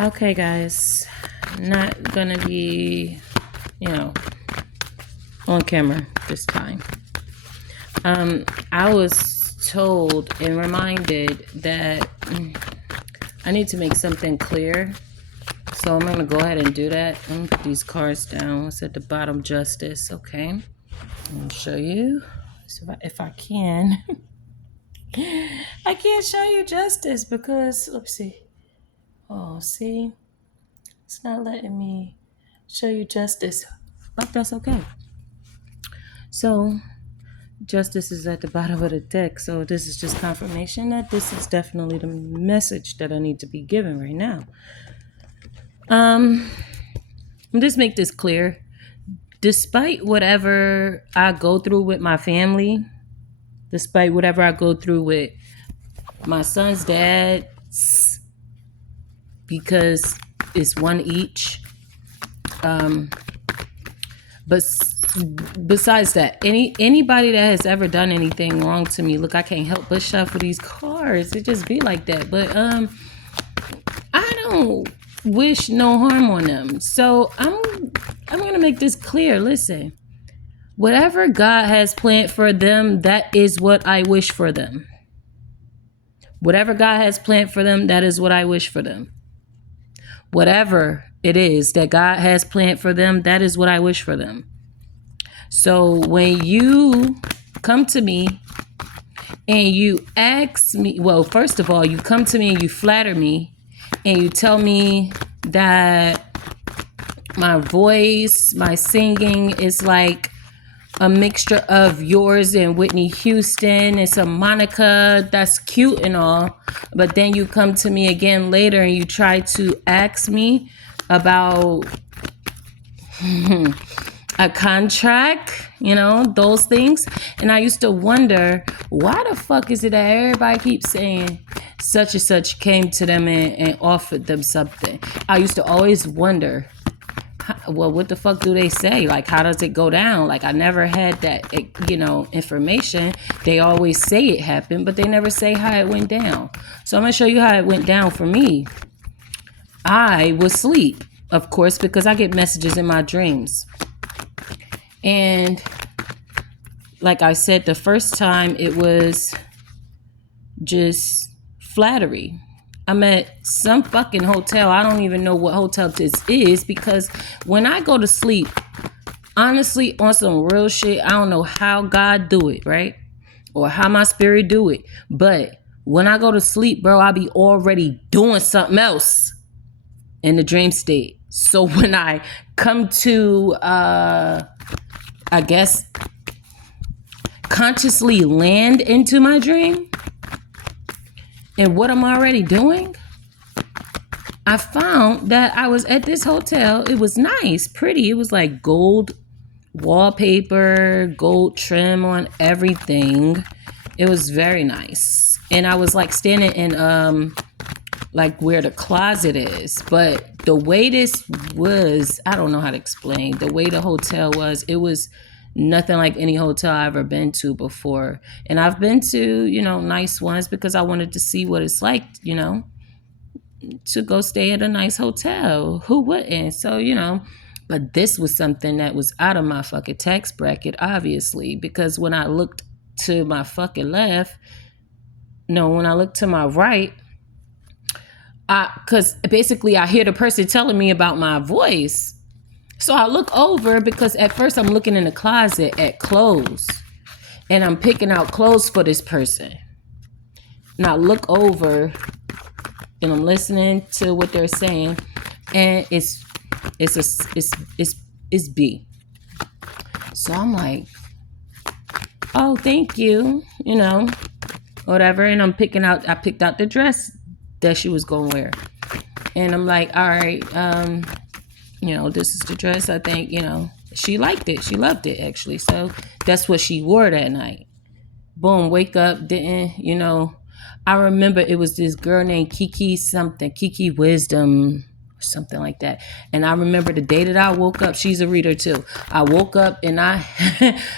Okay, guys, not gonna be, on camera this time. I was told and reminded that I need to make something clear. So I'm gonna go ahead and do that. I'm gonna put these cards down. It's at the bottom, justice. Okay, I'll show you. So if I can, I can't show you justice because let's see. Oh, see, it's not letting me show you justice, but that's okay. So justice is at the bottom of the deck. So this is just confirmation that this is definitely the message that I need to be given right now. Just make this clear. Despite whatever I go through with my family, despite whatever I go through with my son's dad, because it's one each. But besides that, anybody that has ever done anything wrong to me, look, I can't help but shuffle these cards. It just be like that. But I don't wish no harm on them. So I'm gonna make this clear. Listen, whatever God has planned for them, that is what I wish for them. Whatever God has planned for them, that is what I wish for them. Whatever it is that God has planned for them, that is what I wish for them. So when you come to me and you ask me, well, first of all, you come to me and you flatter me and you tell me that my voice, my singing is like a mixture of yours and Whitney Houston and some Monica. That's cute and all. But then you come to me again later and you try to ask me about a contract, those things. And I used to wonder, why the fuck is it that everybody keeps saying such and such came to them and offered them something? I used to always wonder, well, what the fuck do they say? Like, how does it go down? Like, I never had that, information. They always say it happened, but they never say how it went down. So I'm going to show you how it went down for me. I was asleep, of course, because I get messages in my dreams. And like I said, the first time it was just flattery. I'm at some fucking hotel. I don't even know what hotel this is because when I go to sleep, honestly, on some real shit, I don't know how God do it, right? Or how my spirit do it. But when I go to sleep, bro, I be already doing something else in the dream state. So when I come to, I guess, consciously land into my dream and what I'm already doing, I found that I was at this hotel. It was nice, pretty. It was like gold wallpaper, gold trim on everything. It was very nice. And I was like standing in like where the closet is. But the way this was, I don't know how to explain. The way the hotel was, it was nothing like any hotel I've ever been to before. And I've been to, nice ones because I wanted to see what it's like, to go stay at a nice hotel. Who wouldn't? So, but this was something that was out of my fucking tax bracket, obviously, because when I looked to my fucking left, when I looked to my right, because basically I hear the person telling me about my voice. So I look over because at first I'm looking in the closet at clothes and I'm picking out clothes for this person. And I look over and I'm listening to what they're saying, and it's B. So I'm like, oh, thank you, whatever. And I picked out the dress that she was gonna wear, and I'm like, all right, this is the dress. I think, she liked it. She loved it, actually. So that's what she wore that night. Boom, wake up, didn't. I remember it was this girl named Kiki Wisdom, or something like that. And I remember the day that I woke up, she's a reader too. I woke up and I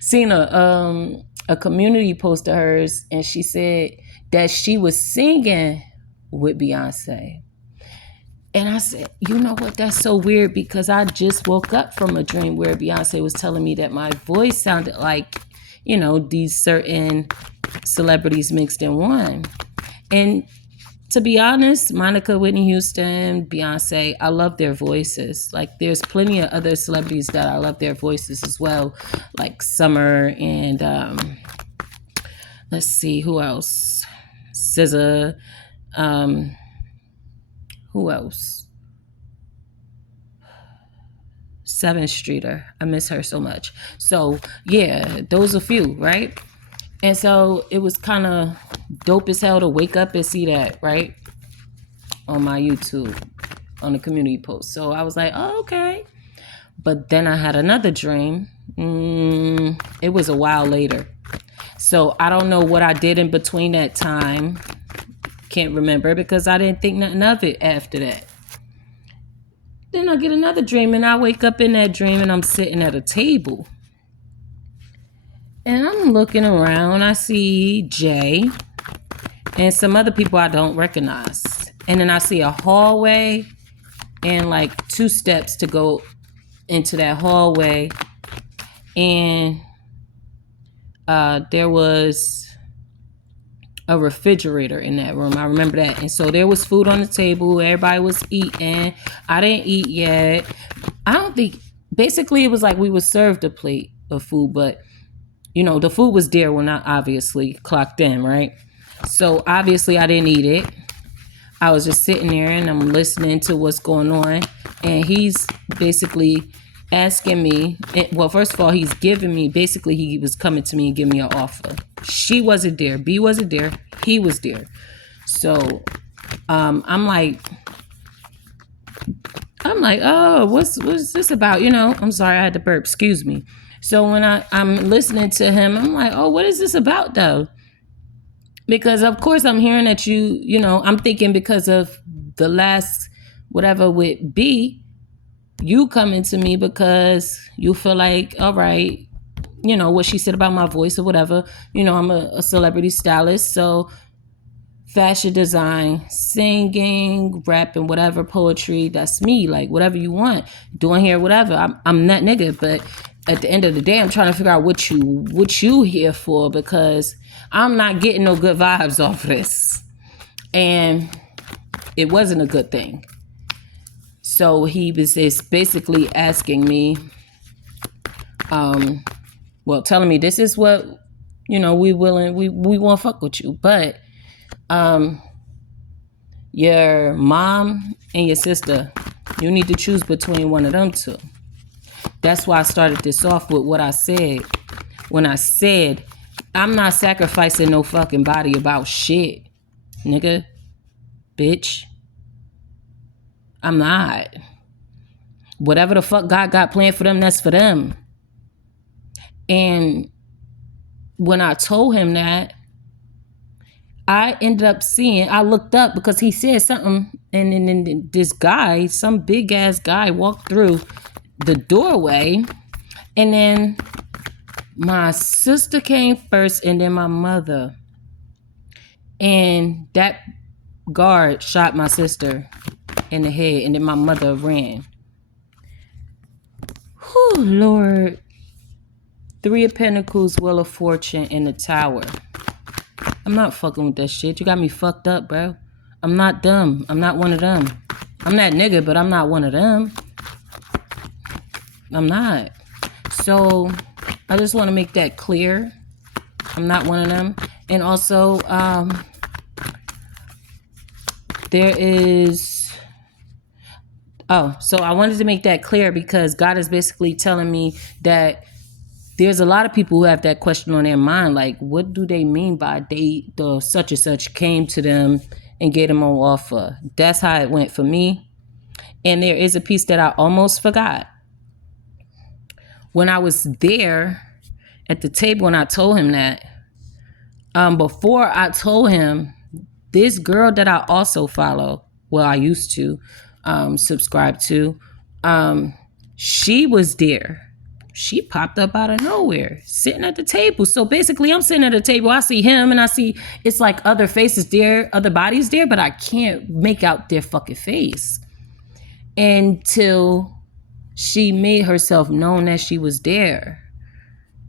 seen a community post of hers, and she said that she was singing with Beyonce. And I said, you know what? That's so weird because I just woke up from a dream where Beyonce was telling me that my voice sounded like, these certain celebrities mixed in one. And to be honest, Monica, Whitney Houston, Beyonce, I love their voices. Like, there's plenty of other celebrities that I love their voices as well, like Summer and let's see, who else? SZA. Who else? Seventh Streeter. I miss her so much. So yeah, those a few, right? And so it was kind of dope as hell to wake up and see that, right? On my YouTube, on the community post. So I was like, oh, okay. But then I had another dream. It was a while later. So I don't know what I did in between that time. Can't remember because I didn't think nothing of it after that. Then I get another dream and I wake up in that dream and I'm sitting at a table. And I'm looking around. I see Jay and some other people I don't recognize. And then I see a hallway and like 2 steps to go into that hallway. And there was a refrigerator in that room. I remember that. And so there was food on the table. Everybody was eating. I didn't eat yet. I don't think, basically it was like we were served a plate of food, but the food was there when I obviously clocked in, right? So obviously I didn't eat it. I was just sitting there and I'm listening to what's going on. And he's basically asking me, well, first of all, he's giving me, basically he was coming to me and giving me an offer. She wasn't there. B wasn't there. He was there. So I'm like, oh, what's this about? I'm sorry, I had to burp. Excuse me. So when I'm listening to him, I'm like, oh, what is this about though? Because of course I'm hearing that I'm thinking because of the last whatever with B, you coming to me because you feel like, all right, what she said about my voice or whatever. I'm a celebrity stylist, so fashion design, singing, rapping, whatever, poetry, that's me. Like whatever you want, doing here, whatever. I'm that nigga, but at the end of the day, I'm trying to figure out what you here for, because I'm not getting no good vibes off of this. And it wasn't a good thing. So he was basically asking me, telling me this is what, we won't fuck with you. But your mom and your sister, you need to choose between one of them two. That's why I started this off with what I said. When I said, I'm not sacrificing no fucking body about shit, nigga, bitch. I'm not. Whatever the fuck God got planned for them, that's for them. And when I told him that, I ended up I looked up because he said something, and then this guy, some big ass guy, walked through the doorway, and then my sister came first, and then my mother. And that guard shot my sister in the head, and then my mother ran. Whew, Lord. 3 of Pentacles, Wheel of Fortune, in the Tower. I'm not fucking with that shit. You got me fucked up, bro. I'm not dumb. I'm not one of them. I'm that nigga, but I'm not one of them. I'm not. So I just want to make that clear. I'm not one of them. And also, there is... so I wanted to make that clear because God is basically telling me that there's a lot of people who have that question on their mind. Like, what do they mean by the such and such came to them and gave them an offer? That's how it went for me. And there is a piece that I almost forgot. When I was there at the table and I told him that, before I told him, this girl that I also follow, well, I used to subscribe to, she was there. She popped up out of nowhere, sitting at the table. So basically, I'm sitting at the table. I see him, and I see it's like other faces there, other bodies there, but I can't make out their fucking face. until she made herself known that she was there.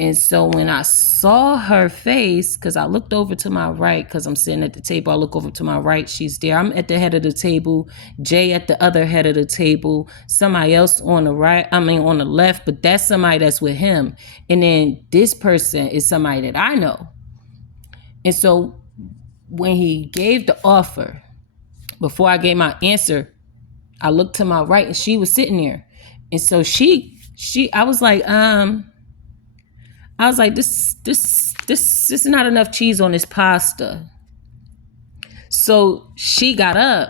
And so when I saw her face, because I looked over to my right, because I'm sitting at the table, I look over to my right, she's there. I'm at the head of the table, Jay at the other head of the table, somebody else on the right, on the left, but that's somebody that's with him. And then this person is somebody that I know. And so when he gave the offer, before I gave my answer, I looked to my right and she was sitting there. And so I was like, this is not enough cheese on this pasta. So she got up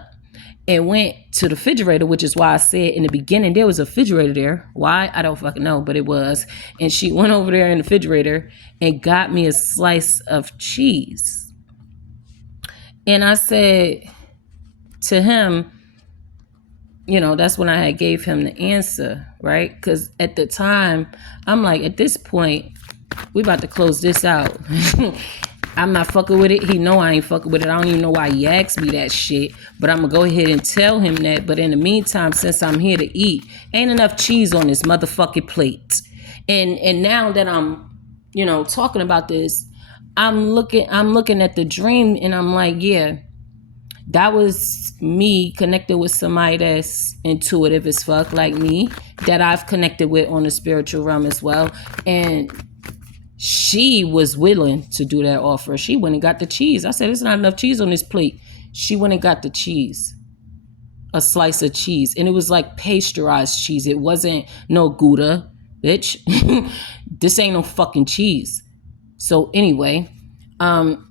and went to the refrigerator, which is why I said in the beginning there was a refrigerator there. Why? I don't fucking know, but it was. And she went over there in the refrigerator and got me a slice of cheese. And I said to him, you know, that's when I had gave him the answer, right? Because at the time, I'm like, at this point, we about to close this out. I'm not fucking with it. He know I ain't fucking with it. I don't even know why he asked me that shit. But I'm going to go ahead and tell him that. But in the meantime, since I'm here to eat, ain't enough cheese on this motherfucking plate. And now that I'm, you know, talking about this, I'm looking at the dream and I'm like, yeah, that was me connected with somebody that's intuitive as fuck like me, that I've connected with on the spiritual realm as well. And she was willing to do that offer. She went and got the cheese. I said, there's not enough cheese on this plate. She went and got the cheese, a slice of cheese. And it was like pasteurized cheese. It wasn't no Gouda, bitch. This ain't no fucking cheese. So anyway,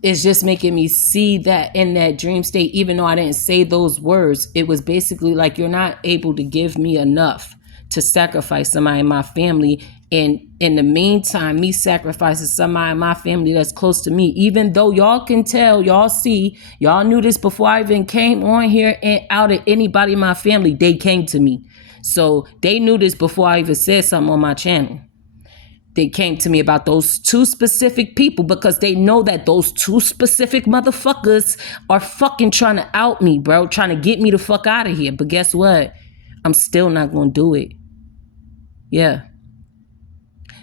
it's just making me see that in that dream state, even though I didn't say those words, it was basically like, you're not able to give me enough to sacrifice somebody in my family. And in the meantime, me sacrificing somebody in my family that's close to me, even though y'all can tell, y'all see, y'all knew this before I even came on here, and out of anybody in my family, they came to me. So they knew this before I even said something on my channel. They came to me about those two specific people because they know that those two specific motherfuckers are fucking trying to out me, bro, trying to get me the fuck out of here. But guess what? I'm still not going to do it. Yeah.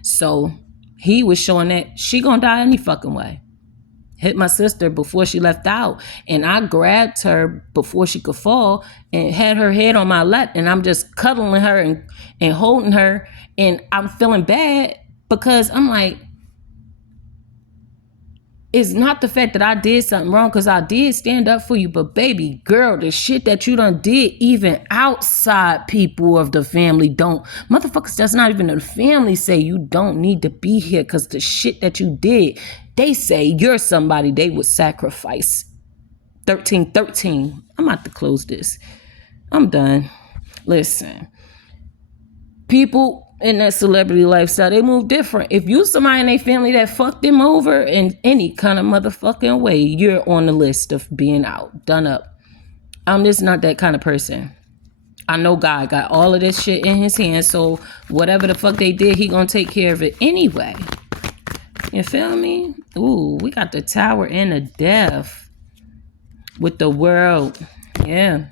So he was showing that she gonna die any fucking way. Hit my sister before she left out. And I grabbed her before she could fall and had her head on my lap. And I'm just cuddling her and holding her. And I'm feeling bad because I'm like, it's not the fact that I did something wrong, because I did stand up for you. But baby girl, the shit that you done did, even outside people of the family motherfuckers that's not even in the family say you don't need to be here, because the shit that you did, they say you're somebody they would sacrifice. 1313. I'm about to close this. I'm done. Listen, people in that celebrity lifestyle, they move different. If you somebody in their family that fucked them over in any kind of motherfucking way, you're on the list of being out, done up. I'm just not that kind of person. I know God got all of this shit in his hands, so whatever the fuck they did, he gonna take care of it anyway. You feel me? Ooh, we got the Tower and the Death with the world. Yeah.